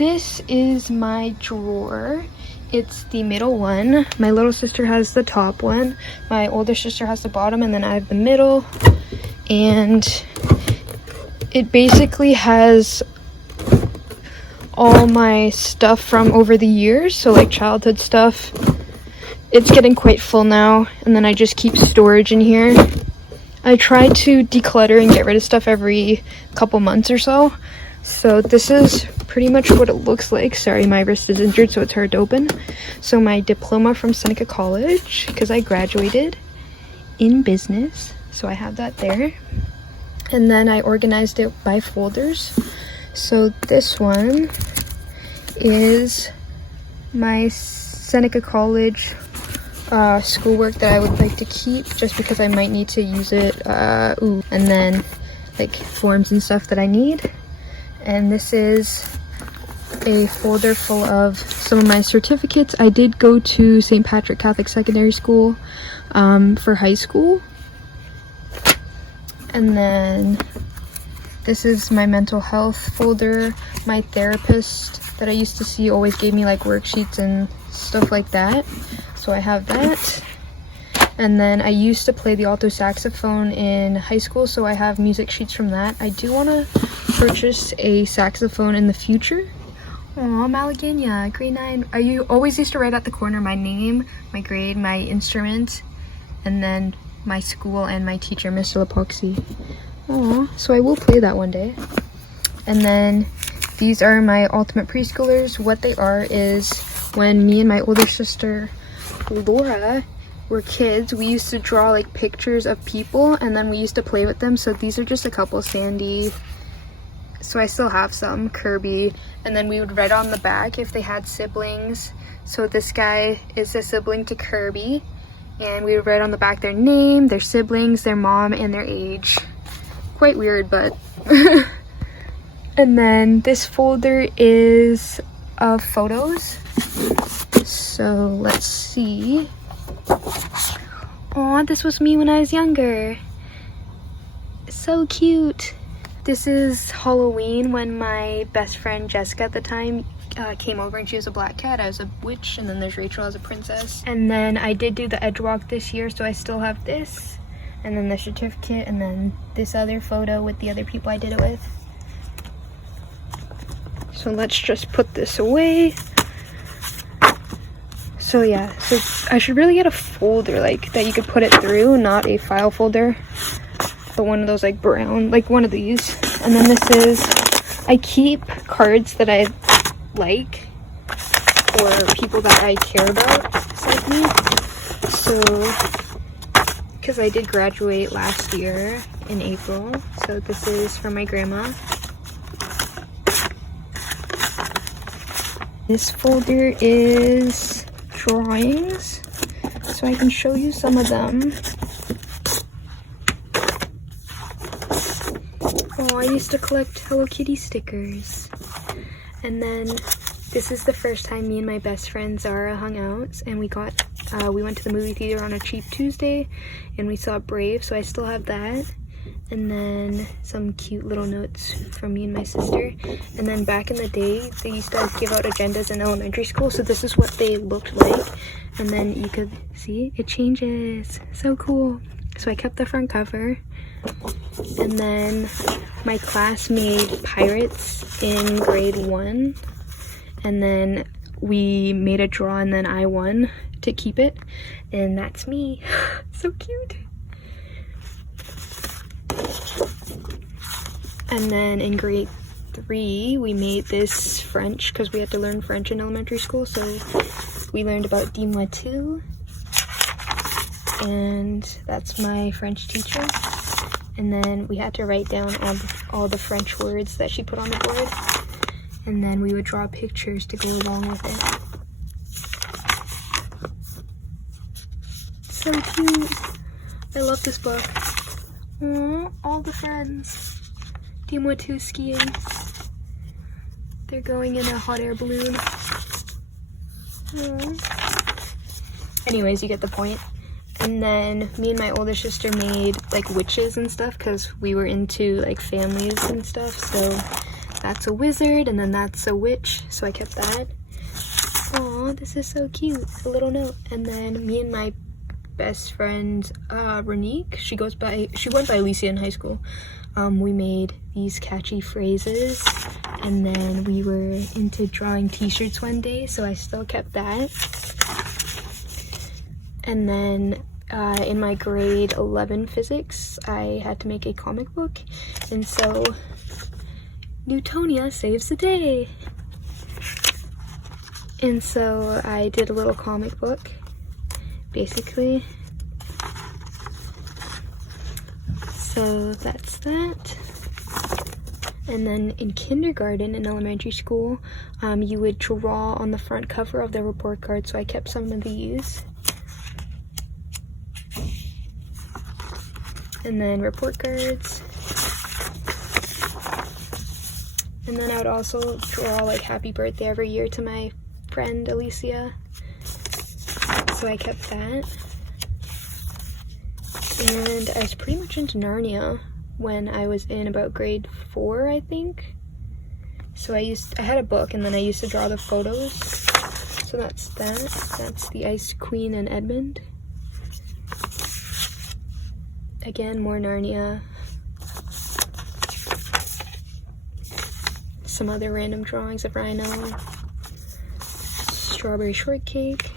This is my drawer. It's the middle one. My little sister has the top one. My older sister has the bottom, and then I have the middle. And it basically has all my stuff from over the years, so like childhood stuff. It's getting quite full now, and then I just keep storage in here. I try to declutter and get rid of stuff every couple months or so. So this is pretty much what it looks like. Sorry, my wrist is injured, so it's hard to open. So my diploma from Seneca College, because I graduated in business, so I have that there. And then I organized it by folders. So this one is my Seneca College schoolwork that I would like to keep, just because I might need to use it. And then like forms and stuff that I need. And this is a folder full of some of my certificates. I did go to St. Patrick Catholic Secondary School for high school. And then this is my mental health folder. My therapist that I used to see always gave me like worksheets and stuff like that. So I have that. And then I used to play the alto saxophone in high school, so I have music sheets from that. I do want to purchase a saxophone in the future. Aw, Malagania, grade 9. I always used to write at the corner my name, my grade, my instrument, and then my school and my teacher, Mr. Lepoxy. Aw, so I will play that one day. And then these are my ultimate preschoolers. What they are is when me and my older sister, Laura, were kids, we used to draw like pictures of people, and then we used to play with them. So these are just a couple. Sandy, so I still have some, Kirby, and then we would write on the back if they had siblings. So this guy is a sibling to Kirby, and we would write on the back their name, their siblings, their mom, and their age. Quite weird, but and then this folder is of photos. So let's see. Aw, this was me when I was younger. So cute. This is Halloween when my best friend Jessica at the time came over, and she was a black cat. I was a witch, and then there's Rachel as a princess. And then I did do the edge walk this year, so I still have this. And then the certificate, and then this other photo with the other people I did it with. So let's just put this away. So yeah, so I should really get a folder like that you could put it through, not a file folder, but one of those like brown, like one of these. And then this is, I keep cards that I like or people that I care about beside me. So, because I did graduate last year in April, so this is from my grandma. This folder is drawings, so I can show you some of them. Oh, I used to collect Hello Kitty stickers. And then this is the first time me and my best friend Zara hung out, and we went to the movie theater on a cheap Tuesday, and we saw Brave, so I still have that. And then some cute little notes from me and my sister. And then back in the day, they used to give out agendas in elementary school, so this is what they looked like. And then you could see it changes. So cool. So I kept the front cover. And then my class made pirates in grade 1. And then we made a draw, and then I won to keep it. And that's me. So cute. And then in grade 3, we made this French, because we had to learn French in elementary school. So we learned about dis-moi tout. And that's my French teacher. And then we had to write down all the French words that she put on the board. And then we would draw pictures to go along with it. So cute. I love this book. Aww, all the friends. Dis-moi tout skiing. They're going in a hot air balloon. Aww. Anyways, you get the point. And then me and my older sister made like witches and stuff, because we were into like families and stuff. So that's a wizard, and then that's a witch, so I kept that. Oh, this is so cute, a little note. And then me and my best friend Renique, she went by Alicia in high school. We made these catchy phrases, and then we were into drawing t-shirts one day, so I still kept that. And then in my grade 11 physics, I had to make a comic book, and so Newtonia saves the day. And so I did a little comic book, basically. So that's that. And then in kindergarten, in elementary school, you would draw on the front cover of the report card, so I kept some of these. And then report cards. And then I would also draw like happy birthday every year to my friend Alicia, so I kept that. And I was pretty much into Narnia when I was in about grade 4, I think. So I had a book, and then I used to draw the photos. So that's that. That's the Ice Queen and Edmund. Again, more Narnia. Some other random drawings of Rhino. Strawberry shortcake.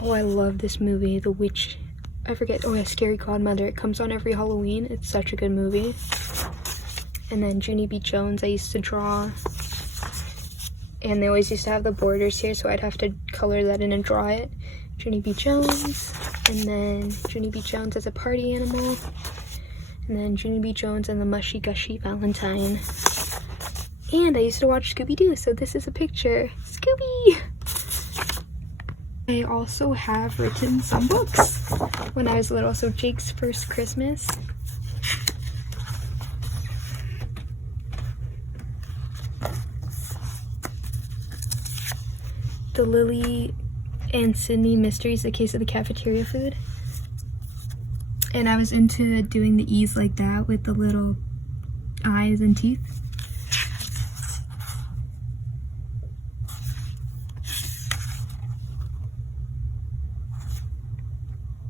Oh, I love this movie, The Witch. I forget. Oh yeah, Scary Godmother. It comes on every Halloween. It's such a good movie. And then Junie B. Jones I used to draw. And they always used to have the borders here, so I'd have to color that in and draw it. Junie B. Jones. And then Junie B. Jones as a party animal. And then Junie B. Jones and the Mushy Gushy Valentine. And I used to watch Scooby-Doo, so this is a picture. Scooby! I also have written some books when I was little, so Jake's First Christmas. The Lily and Sydney Mysteries, The Case of the Cafeteria Food. And I was into doing the E's like that with the little eyes and teeth.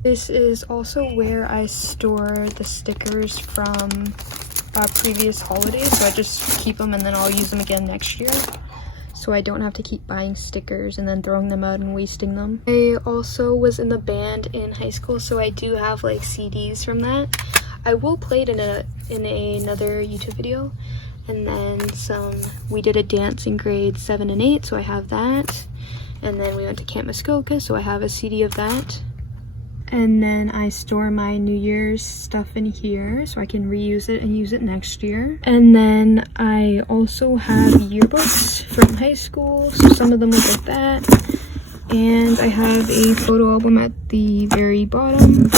This is also where I store the stickers from previous holidays, so I just keep them and then I'll use them again next year. So I don't have to keep buying stickers and then throwing them out and wasting them. I also was in the band in high school, so I do have like CDs from that. I will play it in another YouTube video. And then we did a dance in grades 7 and 8, so I have that. And then we went to Camp Muskoka, so I have a CD of that. And then I store my New Year's stuff in here so I can reuse it and use it next year. And then I also have yearbooks from high school, so some of them look like that. And I have a photo album at the very bottom.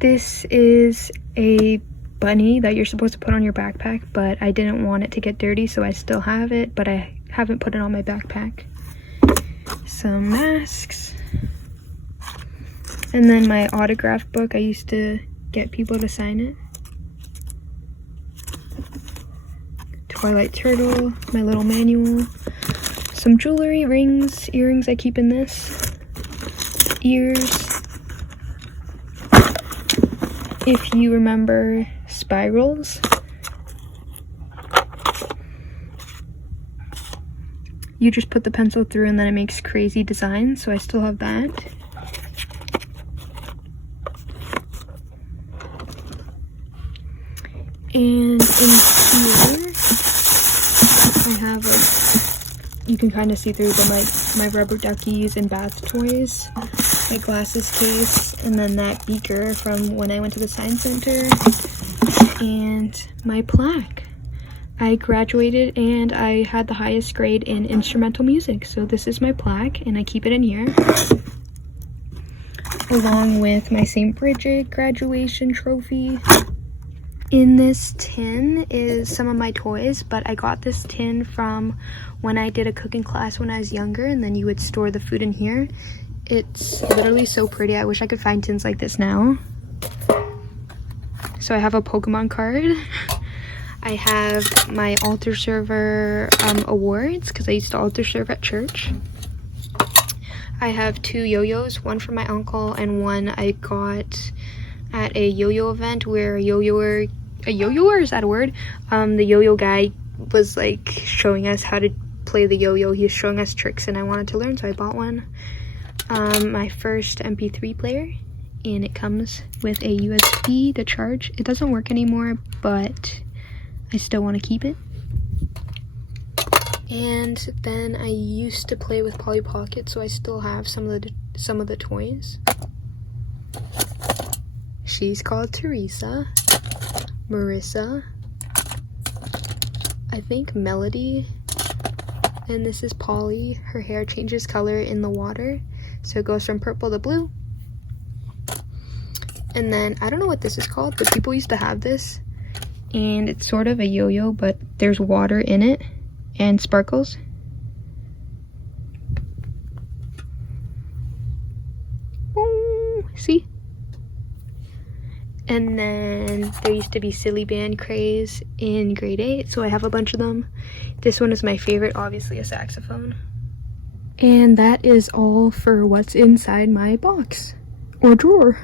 This is a bunny that you're supposed to put on your backpack, but I didn't want it to get dirty, so I still have it, but I haven't put it on my backpack. Some masks. And then my autograph book, I used to get people to sign it. Twilight Turtle, my little manual. Some jewelry, rings, earrings I keep in this. Ears. If you remember spirals. You just put the pencil through and then it makes crazy designs, so I still have that. And in here, I have like, you can kind of see through them, like my rubber duckies and bath toys, my glasses case, and then that beaker from when I went to the science center, and my plaque. I graduated and I had the highest grade in instrumental music, so this is my plaque and I keep it in here. Along with my St. Bridget graduation trophy. In this tin is some of my toys, but I got this tin from when I did a cooking class when I was younger, and then you would store the food in here. It's literally so pretty. I wish I could find tins like this now. So I have a Pokemon card. I have my altar server awards, because I used to altar serve at church. I have 2 yo-yos, one from my uncle and one I got at a yo-yo event where a yo-yoer, is that a word? The yo-yo guy was like showing us how to play the yo-yo. He was showing us tricks and I wanted to learn, so I bought one. My first MP3 player, and it comes with a USB to charge. It doesn't work anymore, but I still want to keep it. And then I used to play with Polly Pocket, so I still have some of the toys. She's called Teresa, Marissa, I think Melody, and this is Polly. Her hair changes color in the water, so it goes from purple to blue. And then I don't know what this is called, but people used to have this, and it's sort of a yo-yo, but there's water in it and sparkles. Ooh, see? And then there used to be silly band craze in grade 8, so I have a bunch of them. This one is my favorite, obviously a saxophone. And that is all for what's inside my box or drawer.